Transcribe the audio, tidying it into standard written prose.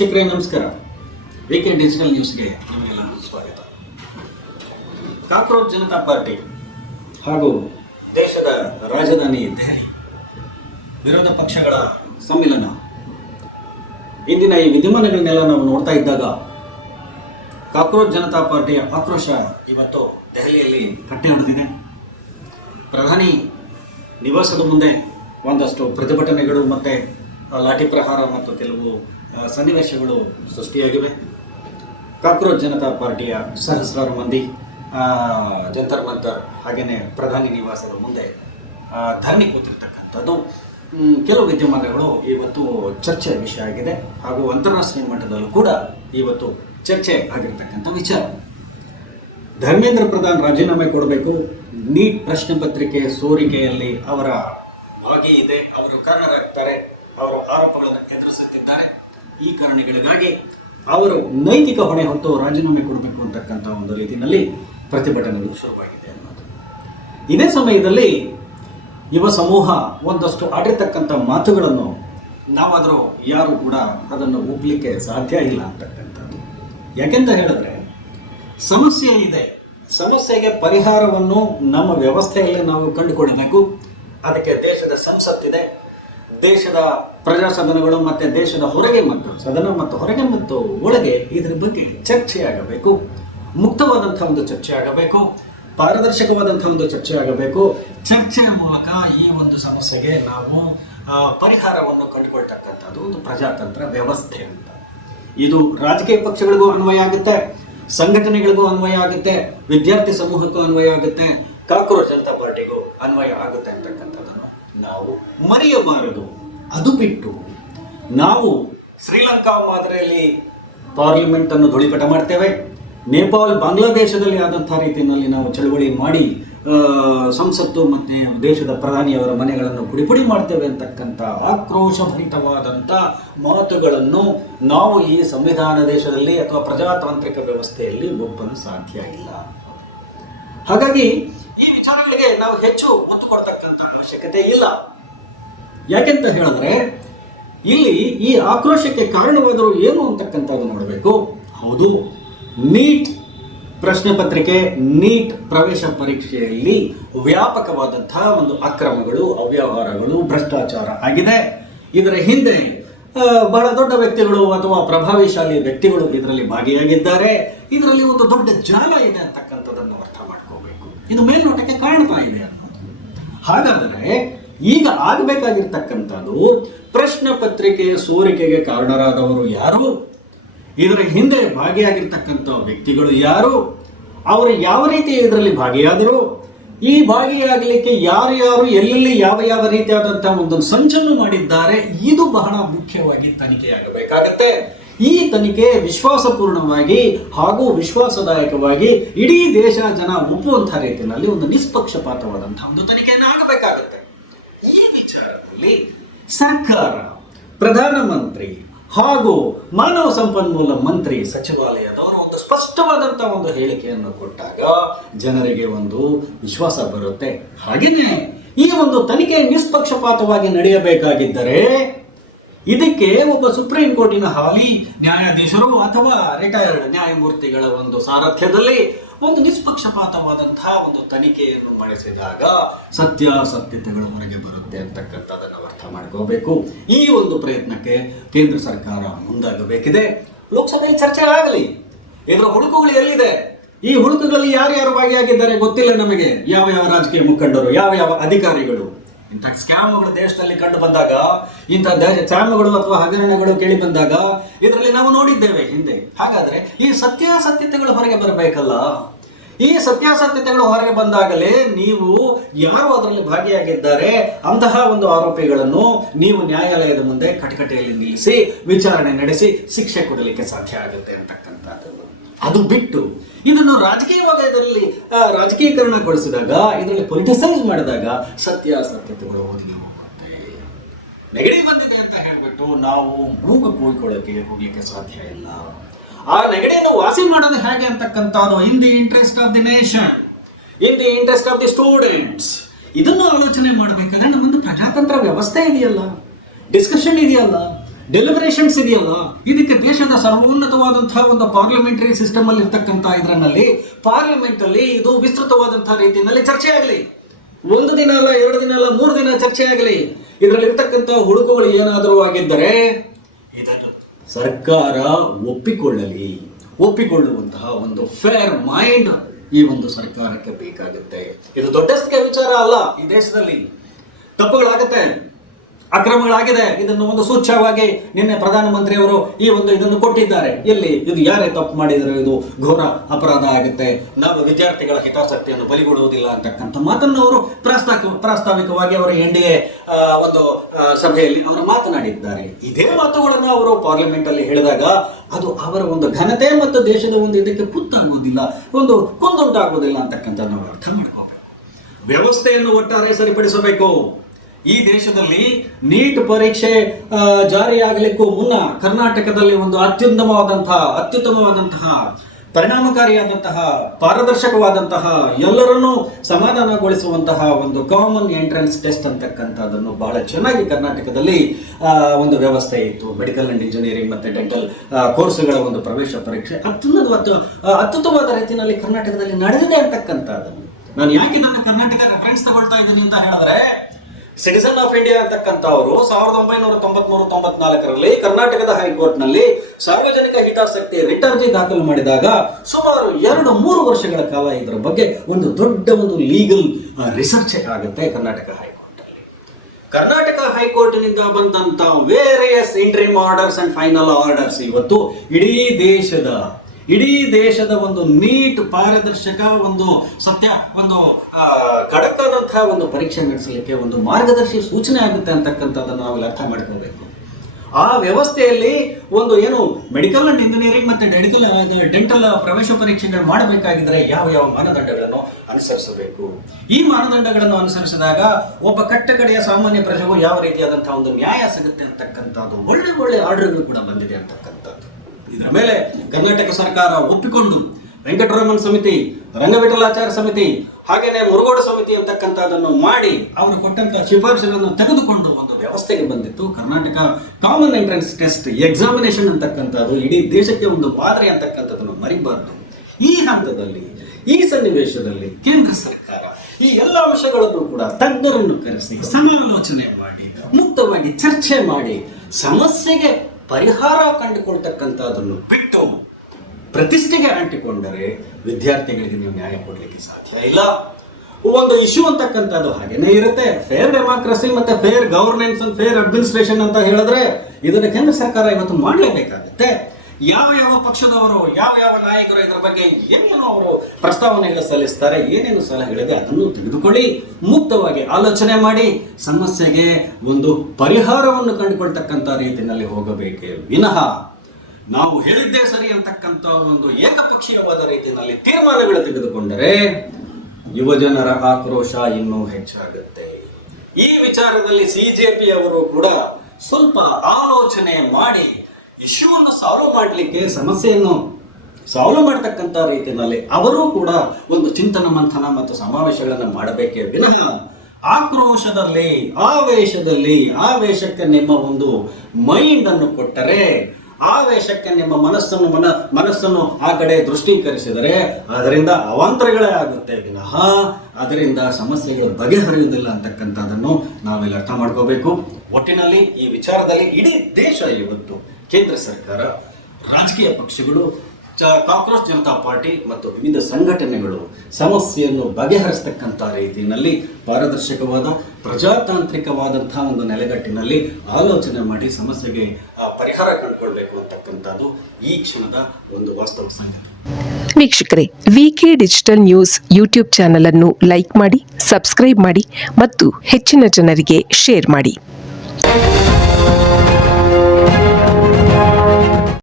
ವೀಕ್ಷಕರೇ ನಮಸ್ಕಾರ. ವಿಕೆ ಡಿಜಿಟಲ್ ನ್ಯೂಸ್ಗೆ ನಿಮಗೆಲ್ಲ ಸ್ವಾಗತ. ಕಾಕ್ರೋಚ್ ಜನತಾ ಪಾರ್ಟಿ ಹಾಗೂ ದೇಶದ ರಾಜಧಾನಿ ದೆಹಲಿ ವಿರೋಧ ಪಕ್ಷಗಳ ಸಮ್ಮಿಲನ, ಇಂದಿನ ಈ ವಿದ್ಯಮಾನಗಳನ್ನೆಲ್ಲ ನಾವು ನೋಡ್ತಾ ಇದ್ದಾಗ ಕಾಕ್ರೋಚ್ ಜನತಾ ಪಾರ್ಟಿಯ ಆಕ್ರೋಶ ಇವತ್ತು ದೆಹಲಿಯಲ್ಲಿ ಕಟ್ಟಿ ಹಿಡಿದಿದೆ. ಪ್ರಧಾನಿ ನಿವಾಸದ ಮುಂದೆ ಒಂದಷ್ಟು ಪ್ರತಿಭಟನೆಗಳು ಮತ್ತು ಲಾಠಿ ಪ್ರಹಾರ ಮತ್ತು ಕೆಲವು ಸನ್ನಿವೇಶಗಳು ಸೃಷ್ಟಿಯಾಗಿವೆ. ಕಾಕ್ರೋಚ್ ಜನತಾ ಪಾರ್ಟಿಯ ಸಹಸ್ರಾರು ಮಂದಿ ಜಂತರ್ ಮಂತರ್ ಹಾಗೆಯೇ ಪ್ರಧಾನಿ ನಿವಾಸದ ಮುಂದೆ ಧರಣಿ ಕೂತಿರ್ತಕ್ಕಂಥದ್ದು ಕೆಲವು ವಿದ್ಯಮಾನಗಳು ಇವತ್ತು ಚರ್ಚೆಯ ವಿಷಯ ಆಗಿದೆ. ಹಾಗೂ ಅಂತಾರಾಷ್ಟ್ರೀಯ ಮಟ್ಟದಲ್ಲೂ ಕೂಡ ಇವತ್ತು ಚರ್ಚೆ ಆಗಿರ್ತಕ್ಕಂಥ ವಿಚಾರ. ಧರ್ಮೇಂದ್ರ ಪ್ರಧಾನ್ ರಾಜೀನಾಮೆ ಕೊಡಬೇಕು, ನೀಟ್ ಪ್ರಶ್ನೆ ಪತ್ರಿಕೆ ಸೋರಿಕೆಯಲ್ಲಿ ಅವರ ಭಾಗಿ ಇದೆ, ಅವರು ಕಾರಣರಾಗ್ತಾರೆ, ಅವರು ಆರೋಪಗಳನ್ನು ಎದುರಿಸುತ್ತಿದ್ದಾರೆ. ಈ ಕಾರಣಗಳಿಗಾಗಿ ಅವರು ನೈತಿಕ ಹೊಣೆ ಹೊತ್ತು ರಾಜೀನಾಮೆ ಕೊಡಬೇಕು ಅಂತಕ್ಕಂಥ ಒಂದು ರೀತಿಯಲ್ಲಿ ಪ್ರತಿಭಟನೆಗಳು ಶುರುವಾಗಿದೆ ಅನ್ನೋದು. ಇದೇ ಸಮಯದಲ್ಲಿ ಯುವ ಸಮೂಹ ಒಂದಷ್ಟು ಆಡಿರ್ತಕ್ಕಂಥ ಮಾತುಗಳನ್ನು ನಾವಾದರೂ ಯಾರು ಕೂಡ ಅದನ್ನು ಒಪ್ಪಲಿಕ್ಕೆ ಸಾಧ್ಯ ಇಲ್ಲ ಅಂತಕ್ಕಂಥದ್ದು. ಯಾಕೆಂತ ಹೇಳಿದ್ರೆ ಸಮಸ್ಯೆ ಇದೆ, ಸಮಸ್ಯೆಗೆ ಪರಿಹಾರವನ್ನು ನಮ್ಮ ವ್ಯವಸ್ಥೆಯಲ್ಲಿ ನಾವು ಕಂಡುಕೊಳ್ಳಬೇಕು. ಅದಕ್ಕೆ ದೇಶದ ಸಂಸತ್ತಿದೆ, ದೇಶದ ಪ್ರಜಾಸದನಗಳು ಮತ್ತು ದೇಶದ ಹೊರಗೆ ಮತ್ತು ಸದನ ಮತ್ತು ಹೊರಗೆ ಮತ್ತು ಒಳಗೆ ಇದರ ಬಗ್ಗೆ ಚರ್ಚೆಯಾಗಬೇಕು. ಮುಕ್ತವಾದಂಥ ಒಂದು ಚರ್ಚೆ ಆಗಬೇಕು, ಪಾರದರ್ಶಕವಾದಂಥ ಒಂದು ಚರ್ಚೆ ಆಗಬೇಕು. ಚರ್ಚೆಯ ಮೂಲಕ ಈ ಒಂದು ಸಮಸ್ಯೆಗೆ ನಾವು ಪರಿಹಾರವನ್ನು ಕಂಡುಕೊಳ್ತಕ್ಕಂಥದ್ದು ಒಂದು ಪ್ರಜಾತಂತ್ರ ವ್ಯವಸ್ಥೆ ಅಂತ. ಇದು ರಾಜಕೀಯ ಪಕ್ಷಗಳಿಗೂ ಅನ್ವಯ ಆಗುತ್ತೆ, ಸಂಘಟನೆಗಳಿಗೂ ಅನ್ವಯ ಆಗುತ್ತೆ, ವಿದ್ಯಾರ್ಥಿ ಸಮೂಹಕ್ಕೂ ಅನ್ವಯ ಆಗುತ್ತೆ, ಕಾಕ್ರೋಚ್ ಜನತಾ ಪಾರ್ಟಿಗೂ ಅನ್ವಯ ಆಗುತ್ತೆ ಅಂತಕ್ಕಂಥದ್ದನ್ನು ನಾವು ಮರೆಯಬಾರದು. ಅದು ಬಿಟ್ಟು ನಾವು ಶ್ರೀಲಂಕಾ ಮಾದರಿಯಲ್ಲಿ ಪಾರ್ಲಿಮೆಂಟ್ ಅನ್ನು ಧೂಳಿಪಟ ಮಾಡ್ತೇವೆ, ನೇಪಾಳ ಬಾಂಗ್ಲಾದೇಶದಲ್ಲಿ ಆದಂಥ ರೀತಿಯಲ್ಲಿ ನಾವು ಚಳವಳಿ ಮಾಡಿ ಸಂಸತ್ತು ಮತ್ತು ದೇಶದ ಪ್ರಧಾನಿಯವರ ಮನೆಗಳನ್ನು ಪುಡಿ ಮಾಡ್ತೇವೆ ಅಂತಕ್ಕಂಥ ಆಕ್ರೋಶಭರಿತವಾದಂಥ ಮಾತುಗಳನ್ನು ನಾವು ಈ ಸಂವಿಧಾನ ದೇಶದಲ್ಲಿ ಅಥವಾ ಪ್ರಜಾತಾಂತ್ರಿಕ ವ್ಯವಸ್ಥೆಯಲ್ಲಿ ಒಪ್ಪಲು ಸಾಧ್ಯ ಇಲ್ಲ. ಹಾಗಾಗಿ ಈ ವಿಚಾರಗಳಿಗೆ ನಾವು ಹೆಚ್ಚು ಒತ್ತು ಕೊಡ್ತಕ್ಕಂಥ ಅವಶ್ಯಕತೆ ಇಲ್ಲ. ಯಾಕೆಂತ ಹೇಳಿದ್ರೆ ಇಲ್ಲಿ ಈ ಆಕ್ರೋಶಕ್ಕೆ ಕಾರಣವಾದರೂ ಏನು ಅಂತಕ್ಕಂಥದ್ದು ನೋಡಬೇಕು. ಹೌದು, ನೀಟ್ ಪ್ರಶ್ನೆ ಪತ್ರಿಕೆ, ನೀಟ್ ಪ್ರವೇಶ ಪರೀಕ್ಷೆಯಲ್ಲಿ ವ್ಯಾಪಕವಾದಂತಹ ಒಂದು ಅಕ್ರಮಗಳು, ಅವ್ಯವಹಾರಗಳು, ಭ್ರಷ್ಟಾಚಾರ ಆಗಿದೆ. ಇದರ ಹಿಂದೆ ಬಹಳ ದೊಡ್ಡ ವ್ಯಕ್ತಿಗಳು ಅಥವಾ ಪ್ರಭಾವಶಾಲಿ ವ್ಯಕ್ತಿಗಳು ಇದರಲ್ಲಿ ಭಾಗಿಯಾಗಿದ್ದಾರೆ. ಇದರಲ್ಲಿ ಒಂದು ದೊಡ್ಡ ಜಾಲ ಇದೆ ಅಂತಕ್ಕಂಥದ್ದನ್ನು ಅರ್ಥ ಮಾಡ್ಕೋಬೇಕು. ಇದು ಮೇಲ್ನೋಟಕ್ಕೆ ಕಾಣ್ತಾ ಇದೆ ಅನ್ನೋದು. ಹಾಗಾದರೆ ಈಗ ಆಗಬೇಕಾಗಿರ್ತಕ್ಕಂಥದ್ದು ಪ್ರಶ್ನೆ ಪತ್ರಿಕೆ ಸೋರಿಕೆಗೆ ಕಾರಣರಾದವರು ಯಾರು, ಇದರ ಹಿಂದೆ ಭಾಗಿಯಾಗಿರ್ತಕ್ಕಂಥ ವ್ಯಕ್ತಿಗಳು ಯಾರು, ಅವರು ಯಾವ ರೀತಿ ಇದರಲ್ಲಿ ಭಾಗಿಯಾದರು, ಈ ಭಾಗಿಯಾಗಲಿಕ್ಕೆ ಯಾರು ಎಲ್ಲೆಲ್ಲಿ ಯಾವ ರೀತಿಯಾದಂಥ ಒಂದು ಸಂಚನ್ನು ಮಾಡಿದ್ದಾರೆ, ಇದು ಬಹಳ ಮುಖ್ಯವಾಗಿ ತನಿಖೆಯಾಗಬೇಕಾಗತ್ತೆ. ಈ ತನಿಖೆ ವಿಶ್ವಾಸಪೂರ್ಣವಾಗಿ ಹಾಗೂ ವಿಶ್ವಾಸದಾಯಕವಾಗಿ ಇಡೀ ದೇಶ ಜನ ಒಪ್ಪುವಂಥ ರೀತಿಯಲ್ಲಿ ಒಂದು ನಿಷ್ಪಕ್ಷಪಾತವಾದಂತಹ ಒಂದು ತನಿಖೆಯನ್ನು ಆಗಬೇಕಾಗತ್ತೆ. ಈ ವಿಚಾರದಲ್ಲಿ ಸರ್ಕಾರ, ಪ್ರಧಾನಮಂತ್ರಿ ಹಾಗೂ ಮಾನವ ಸಂಪನ್ಮೂಲ ಮಂತ್ರಿ ಸಚಿವಾಲಯದವರು ಒಂದು ಸ್ಪಷ್ಟವಾದಂತಹ ಒಂದು ಹೇಳಿಕೆಯನ್ನು ಕೊಟ್ಟಾಗ ಜನರಿಗೆ ಒಂದು ವಿಶ್ವಾಸ ಬರುತ್ತೆ. ಹಾಗೆಯೇ ಈ ಒಂದು ತನಿಖೆ ನಿಷ್ಪಕ್ಷಪಾತವಾಗಿ ನಡೆಯಬೇಕಾಗಿದ್ದರೆ ಇದಕ್ಕೆ ಒಬ್ಬ ಸುಪ್ರೀಂ ಕೋರ್ಟಿನ ಹಾಲಿ ನ್ಯಾಯಾಧೀಶರು ಅಥವಾ ರಿಟೈರ್ಡ್ ನ್ಯಾಯಮೂರ್ತಿಗಳ ಒಂದು ಸಾರಥ್ಯದಲ್ಲಿ ಒಂದು ನಿಷ್ಪಕ್ಷಪಾತವಾದಂತಹ ಒಂದು ತನಿಖೆಯನ್ನು ಮಾಡಿಸಿದಾಗ ಸತ್ಯಾಸತ್ಯತೆಗಳು ಹೊರಗೆ ಬರುತ್ತೆ ಅಂತಕ್ಕಂಥದ್ದನ್ನು ಅರ್ಥ ಮಾಡ್ಕೋಬೇಕು. ಈ ಒಂದು ಪ್ರಯತ್ನಕ್ಕೆ ಕೇಂದ್ರ ಸರ್ಕಾರ ಮುಂದಾಗಬೇಕಿದೆ. ಲೋಕಸಭೆಯಲ್ಲಿ ಚರ್ಚೆ ಆಗಲಿ, ಇದರ ಹುಳುಕುಗಳು ಎಲ್ಲಿದೆ, ಈ ಹುಳುಕುಗಳಲ್ಲಿ ಯಾರ್ಯಾರು ಭಾಗಿಯಾಗಿದ್ದಾರೆ ಗೊತ್ತಿಲ್ಲ ನಮಗೆ. ಯಾವ ರಾಜಕೀಯ ಮುಖಂಡರು, ಯಾವ ಅಧಿಕಾರಿಗಳು. ಇಂಥ ಸ್ಕ್ಯಾಮ್ಗಳು ದೇಶದಲ್ಲಿ ಕಂಡು ಬಂದಾಗ, ಇಂಥ ಸ್ಕ್ಯಾಮ್ಗಳು ಅಥವಾ ಹಗರಣಗಳು ಕೇಳಿ ಬಂದಾಗ ಇದರಲ್ಲಿ ನಾವು ನೋಡಿದ್ದೇವೆ ಹಿಂದೆ. ಹಾಗಾದ್ರೆ ಈ ಸತ್ಯಾಸತ್ಯತೆಗಳು ಹೊರಗೆ ಬರಬೇಕಲ್ಲ. ಈ ಸತ್ಯಾಸತ್ಯತೆಗಳು ಹೊರಗೆ ಬಂದಾಗಲೇ ನೀವು ಯಾರು ಅದರಲ್ಲಿ ಭಾಗಿಯಾಗಿದ್ದಾರೆ ಅಂತಹ ಒಂದು ಆರೋಪಿಗಳನ್ನು ನೀವು ನ್ಯಾಯಾಲಯದ ಮುಂದೆ ಕಟಕಟೆಯಲ್ಲಿ ನಿಲ್ಲಿಸಿ ವಿಚಾರಣೆ ನಡೆಸಿ ಶಿಕ್ಷೆ ಕೊಡಲಿಕ್ಕೆ ಸಾಧ್ಯ ಆಗುತ್ತೆ ಅಂತಕ್ಕಂಥದ್ದು. ಅದು ಬಿಟ್ಟು ಇದನ್ನು ರಾಜಕೀಯ ವಲಯದಲ್ಲಿ ರಾಜಕೀಕರಣಗೊಳಿಸಿದಾಗ, ಇದರಲ್ಲಿ ಪೊಲಿಟಿಸೈಸ್ ಮಾಡಿದಾಗ ಸತ್ಯಾಸತ್ಯತೆಗಳು ಹೊರಗೆ ಹೋಗುತ್ತೆ. ನೆಗಡಿ ಬಂದಿದೆ ಅಂತ ಹೇಳ್ಬಿಟ್ಟು ನಾವು ಮೂಗು ಕೂಯ್ಕೊಳ್ಳೋಕೆ ಹೋಗ್ಲಿಕ್ಕೆ ಸಾಧ್ಯ ಇಲ್ಲ. ಆ ನೆಗಡಿಯನ್ನು ವಾಸಿ ಮಾಡೋದು ಹೇಗೆ ಅಂತಕ್ಕಂಥದ್ದು in the interest of the nation, in the interest of the students, ಇದನ್ನು ಆಲೋಚನೆ ಮಾಡಬೇಕಾದ್ರೆ ನಮ್ಮೊಂದು ಪ್ರಜಾತಂತ್ರ ವ್ಯವಸ್ಥೆ ಇದೆಯಲ್ಲ, ಡಿಸ್ಕಷನ್ ಇದೆಯಲ್ಲ, ಡೆಲಿಬರೇಷನ್ಸ್ ಇದೆಯಲ್ಲ, ಇದಕ್ಕೆ ದೇಶದ ಸರ್ವೋನ್ನತವಾದಂತಹ ಒಂದು ಪಾರ್ಲಿಮೆಂಟರಿ ಸಿಸ್ಟಮ್ ಅಲ್ಲಿ ಇರ್ತಕ್ಕಂಥ ಇದರಲ್ಲಿ ಪಾರ್ಲಿಮೆಂಟ್ ಅಲ್ಲಿ ಇದು ವಿಸ್ತೃತವಾದಂತಹ ರೀತಿಯಲ್ಲಿ ಚರ್ಚೆ ಆಗಲಿ. ಒಂದು ದಿನ ಅಲ್ಲ, 2 ದಿನ ಅಲ್ಲ, 3 ದಿನ ಚರ್ಚೆ ಆಗಲಿ. ಇದರಲ್ಲಿ ಇರ್ತಕ್ಕಂಥ ಹುಡುಕುಗಳು ಏನಾದರೂ ಆಗಿದ್ದರೆ ಇದನ್ನು ಸರ್ಕಾರ ಒಪ್ಪಿಕೊಳ್ಳುವಂತಹ ಒಂದು ಫೇರ್ ಮೈಂಡ್ ಈ ಒಂದು ಸರ್ಕಾರಕ್ಕೆ ಬೇಕಾಗುತ್ತೆ. ಇದು ದೊಡ್ಡಸ್ತಿಗೆ ವಿಚಾರ ಅಲ್ಲ. ಈ ದೇಶದಲ್ಲಿ ತಪ್ಪುಗಳಾಗುತ್ತೆ, ಅಕ್ರಮಗಳಾಗಿದೆ. ಇದನ್ನು ಒಂದು ಸೂಚ್ಯವಾಗಿ ನಿನ್ನೆ ಪ್ರಧಾನಮಂತ್ರಿಯವರು ಈ ಒಂದು ಇದನ್ನು ಕೊಟ್ಟಿದ್ದಾರೆ. ಎಲ್ಲಿ ಇದು ಯಾರೇ ತಪ್ಪು ಮಾಡಿದರೆ ಇದು ಘೋರ ಅಪರಾಧ ಆಗುತ್ತೆ, ನಾವು ವಿದ್ಯಾರ್ಥಿಗಳ ಹಿತಾಸಕ್ತಿಯನ್ನು ಬಲಿಗೊಡುವುದಿಲ್ಲ ಅಂತಕ್ಕಂಥ ಮಾತನ್ನು ಅವರು ಪ್ರಾಸ್ತಾವಿಕವಾಗಿ ಅವರ NDA ಒಂದು ಸಭೆಯಲ್ಲಿ ಅವರು ಮಾತನಾಡಿದ್ದಾರೆ. ಇದೇ ಮಾತುಗಳನ್ನು ಅವರು ಪಾರ್ಲಿಮೆಂಟ್ ಅಲ್ಲಿ ಹೇಳಿದಾಗ ಅದು ಅವರ ಒಂದು ಘನತೆ ಮತ್ತು ದೇಶದ ಒಂದು ಇದಕ್ಕೆ ಕುತ್ತಾಗುವುದಿಲ್ಲ, ಒಂದು ಕುಂದುಂಟಾಗುವುದಿಲ್ಲ ಅಂತಕ್ಕಂಥ ನಾವು ಅರ್ಥ ಮಾಡ್ಕೋಬೇಕು. ವ್ಯವಸ್ಥೆಯನ್ನು ಒಟ್ಟಾರೆ ಸರಿಪಡಿಸಬೇಕು. ಈ ದೇಶದಲ್ಲಿ ನೀಟ್ ಪರೀಕ್ಷೆ ಜಾರಿಯಾಗಲಿಕ್ಕೂ ಮುನ್ನ ಕರ್ನಾಟಕದಲ್ಲಿ ಒಂದು ಅತ್ಯುತ್ತಮವಾದಂತಹ ಪರಿಣಾಮಕಾರಿಯಾದಂತಹ ಪಾರದರ್ಶಕವಾದಂತಹ ಎಲ್ಲರನ್ನೂ ಸಮಾಧಾನಗೊಳಿಸುವಂತಹ ಒಂದು ಕಾಮನ್ ಎಂಟ್ರೆನ್ಸ್ ಟೆಸ್ಟ್ ಅಂತಕ್ಕಂಥದ್ದನ್ನು ಬಹಳ ಚೆನ್ನಾಗಿ ಕರ್ನಾಟಕದಲ್ಲಿ ಒಂದು ವ್ಯವಸ್ಥೆ ಇತ್ತು. ಮೆಡಿಕಲ್ ಅಂಡ್ ಇಂಜಿನಿಯರಿಂಗ್ ಮತ್ತು ಡೆಂಟಲ್ ಕೋರ್ಸ್ಗಳ ಒಂದು ಪ್ರವೇಶ ಪರೀಕ್ಷೆ ಅತ್ಯುತ್ತಮವಾದ ರೀತಿಯಲ್ಲಿ ಕರ್ನಾಟಕದಲ್ಲಿ ನಡೆದಿದೆ ಅಂತಕ್ಕಂಥದ್ದನ್ನು ನಾನು ಯಾಕೆ ಇದನ್ನು ಕರ್ನಾಟಕ ರೆಫರೆನ್ಸ್ ತಗೊಳ್ತಾ ಇದ್ದೀನಿ ಅಂತ ಹೇಳಿದ್ರೆ, ಸಿಟಿಸನ್ ಆಫ್ ಇಂಡಿಯಾ ಅಂತಕ್ಕಂಥವರು 1993-94ರಲ್ಲಿ ಕರ್ನಾಟಕದ ಹೈಕೋರ್ಟ್ನಲ್ಲಿ ಸಾರ್ವಜನಿಕ ಹಿತಾಸಕ್ತಿ ರಿಟ್ ಅರ್ಜಿ ದಾಖಲು ಮಾಡಿದಾಗ ಸುಮಾರು 2-3 ವರ್ಷಗಳ ಕಾಲ ಇದರ ಬಗ್ಗೆ ಒಂದು ದೊಡ್ಡ ಒಂದು ಲೀಗಲ್ ರಿಸರ್ಚ್ ಆಗುತ್ತೆ ಕರ್ನಾಟಕ ಹೈಕೋರ್ಟ್ನಿಂದ ಬಂದಂತ various interim orders and final orders ಇವತ್ತು ಇಡೀ ದೇಶದ ಒಂದು ನೀಟ್ ಪಾರದರ್ಶಕ ಒಂದು ಖಡಕ್ಕಾದಂತಹ ಒಂದು ಪರೀಕ್ಷೆ ನಡೆಸಲಿಕ್ಕೆ ಒಂದು ಮಾರ್ಗದರ್ಶಿ ಸೂಚನೆ ಆಗುತ್ತೆ ಅಂತಕ್ಕಂಥದ್ದನ್ನು ನಾವು ಅರ್ಥ ಮಾಡ್ಕೋಬೇಕು. ಆ ವ್ಯವಸ್ಥೆಯಲ್ಲಿ ಒಂದು ಮೆಡಿಕಲ್ ಅಂಡ್ ಇಂಜಿನಿಯರಿಂಗ್ ಮತ್ತು ಡೆಂಟಲ್ ಪ್ರವೇಶ ಪರೀಕ್ಷೆಗಳು ಮಾಡಬೇಕಾಗಿದ್ರೆ ಯಾವ ಮಾನದಂಡಗಳನ್ನು ಅನುಸರಿಸಬೇಕು. ಈ ಮಾನದಂಡಗಳನ್ನು ಅನುಸರಿಸಿದಾಗ ಒಬ್ಬ ಕಟ್ಟಕಡೆಯ ಸಾಮಾನ್ಯ ಪ್ರಜೆಗೂ ಯಾವ ರೀತಿಯಾದಂತಹ ಒಂದು ನ್ಯಾಯ ಸಿಗುತ್ತೆ ಅಂತಕ್ಕಂಥದ್ದು ಒಳ್ಳೆ ಆರ್ಡರ್ಗಳು ಕೂಡ ಬಂದಿದೆ ಅಂತಕ್ಕಂಥದ್ದು. ಇದರ ಮೇಲೆ ಕರ್ನಾಟಕ ಸರ್ಕಾರ ಒಪ್ಪಿಕೊಂಡು ವೆಂಕಟರಮಣ ಸಮಿತಿ, ರಂಗವಿಠಲಾಚಾರ್ಯ ಸಮಿತಿ, ಹಾಗೇನೆ ಮುರುಗೋಡು ಸಮಿತಿ ಅಂತಕ್ಕಂಥದ್ದನ್ನು ಮಾಡಿ ಅವರು ಕೊಟ್ಟಂತಹ ಶಿಫಾರಸುಗಳನ್ನು ತೆಗೆದುಕೊಂಡು ಒಂದು ವ್ಯವಸ್ಥೆಗೆ ಬಂದಿತ್ತು. Karnataka common entrance test examination ಅಂತಕ್ಕಂಥದ್ದು ಇಡೀ ದೇಶಕ್ಕೆ ಒಂದು ಮಾದರಿ ಅಂತಕ್ಕಂಥದ್ದನ್ನು ಮರಿಬಾರದು. ಈ ಹಂತದಲ್ಲಿ, ಈ ಸನ್ನಿವೇಶದಲ್ಲಿ ಕೇಂದ್ರ ಸರ್ಕಾರ ಈ ಎಲ್ಲ ಅಂಶಗಳನ್ನು ಕೂಡ ತಜ್ಞರನ್ನು ಕರೆಸಿ ಸಮಾಲೋಚನೆ ಮಾಡಿ ಮುಕ್ತವಾಗಿ ಚರ್ಚೆ ಮಾಡಿ ಸಮಸ್ಯೆಗೆ ಪರಿಹಾರ ಕಂಡುಕೊಳ್ತಕ್ಕಂಥದ್ದನ್ನು ಬಿಟ್ಟು ಪ್ರತಿಷ್ಠೆಗೆ ಅಂಟಿಕೊಂಡರೆ ವಿದ್ಯಾರ್ಥಿಗಳಿಗೆ ನೀವು ನ್ಯಾಯ ಕೊಡಲಿಕ್ಕೆ ಸಾಧ್ಯ ಇಲ್ಲ. ಒಂದು ಇಶ್ಯೂ ಅಂತಕ್ಕಂಥದ್ದು ಹಾಗೇನೆ ಇರುತ್ತೆ. ಫೇರ್ ಡೆಮಾಕ್ರಸಿ ಮತ್ತೆ fair governance and fair administration ಅಂತ ಹೇಳಿದ್ರೆ ಇದನ್ನು ಕೇಂದ್ರ ಸರ್ಕಾರ ಇವತ್ತು ಮಾಡಲೇಬೇಕಾಗುತ್ತೆ. ಯಾವ ಪಕ್ಷದವರು, ಯಾವ ನಾಯಕರು ಇದರ ಬಗ್ಗೆ ಏನೇನು ಅವರು ಪ್ರಸ್ತಾವನೆಗಳು ಸಲ್ಲಿಸ್ತಾರೆ, ಏನೇನು ಸಲಹೆಗಳಿದೆ ಅದನ್ನು ತೆಗೆದುಕೊಳ್ಳಿ, ಮುಕ್ತವಾಗಿ ಆಲೋಚನೆ ಮಾಡಿ ಸಮಸ್ಯೆಗೆ ಒಂದು ಪರಿಹಾರವನ್ನು ಕಂಡುಕೊಳ್ತಕ್ಕಂಥ ರೀತಿಯಲ್ಲಿ ಹೋಗಬೇಕೇ ವಿನಃ ನಾವು ಹೇಳಿದ್ದೇ ಸರಿ ಅಂತಕ್ಕಂಥ ಒಂದು ಏಕಪಕ್ಷೀಯವಾದ ರೀತಿಯಲ್ಲಿ ತೀರ್ಮಾನಗಳು ತೆಗೆದುಕೊಂಡರೆ ಯುವಜನರ ಆಕ್ರೋಶ ಇನ್ನೂ ಹೆಚ್ಚಾಗುತ್ತೆ. ಈ ವಿಚಾರದಲ್ಲಿ CJP ಅವರು ಕೂಡ ಸ್ವಲ್ಪ ಆಲೋಚನೆ ಮಾಡಿ ಇಶ್ಯೂವನ್ನು ಸಾಲ್ವ್ ಮಾಡಲಿಕ್ಕೆ, ಸಮಸ್ಯೆಯನ್ನು ಸಾಲ್ವ್ ಮಾಡತಕ್ಕಂಥ ರೀತಿಯಲ್ಲಿ ಅವರು ಕೂಡ ಒಂದು ಚಿಂತನ ಮಂಥನ ಮತ್ತು ಸಮಾವೇಶಗಳನ್ನು ಮಾಡಬೇಕೇ ವಿನಃ ಆಕ್ರೋಶದಲ್ಲಿ, ಆವೇಶಕ್ಕೆ ನಿಮ್ಮ ಒಂದು ಮೈಂಡ್ ಅನ್ನು ಕೊಟ್ಟರೆ, ಆವೇಶಕ್ಕೆ ನಿಮ್ಮ ಮನಸ್ಸನ್ನು ಆ ಕಡೆ ದೃಷ್ಟೀಕರಿಸಿದರೆ ಅದರಿಂದ ಅವಾಂತರಗಳೇ ಆಗುತ್ತೆ ವಿನಃ ಅದರಿಂದ ಸಮಸ್ಯೆಗಳು ಬಗೆಹರಿಯುವುದಿಲ್ಲ ಅಂತಕ್ಕಂಥದ್ದನ್ನು ನಾವೆಲ್ಲ ಅರ್ಥ ಮಾಡ್ಕೋಬೇಕು. ಒಟ್ಟಿನಲ್ಲಿ ಈ ವಿಚಾರದಲ್ಲಿ ಇಡೀ ದೇಶ ಇವತ್ತು ಕೇಂದ್ರ ಸರ್ಕಾರ, ರಾಜಕೀಯ ಪಕ್ಷಗಳು, ಕಾಕ್ರೋಚ್ ಜನತಾ ಪಾರ್ಟಿ ಮತ್ತು ವಿವಿಧ ಸಂಘಟನೆಗಳು ಸಮಸ್ಯೆಯನ್ನು ಬಗೆಹರಿಸತಕ್ಕಂಥ ರೀತಿಯಲ್ಲಿ ಪಾರದರ್ಶಕವಾದ ಪ್ರಜಾತಾಂತ್ರಿಕವಾದಂತಹ ಒಂದು ನೆಲೆಗಟ್ಟಿನಲ್ಲಿ ಆಲೋಚನೆ ಮಾಡಿ ಸಮಸ್ಯೆಗೆ ಪರಿಹಾರ ಕಂಡುಕೊಳ್ಬೇಕು ಅಂತಕ್ಕಂಥದ್ದು ಈ ಕ್ಷಣದ ಒಂದು ವಾಸ್ತವ ಸಂಗತಿ. ವೀಕ್ಷಕರೇ, VK digital news YouTube channel ಅನ್ನು ಲೈಕ್ ಮಾಡಿ, ಸಬ್ಸ್ಕ್ರೈಬ್ ಮಾಡಿ ಮತ್ತು ಹೆಚ್ಚಿನ ಜನರಿಗೆ ಶೇರ್ ಮಾಡಿ.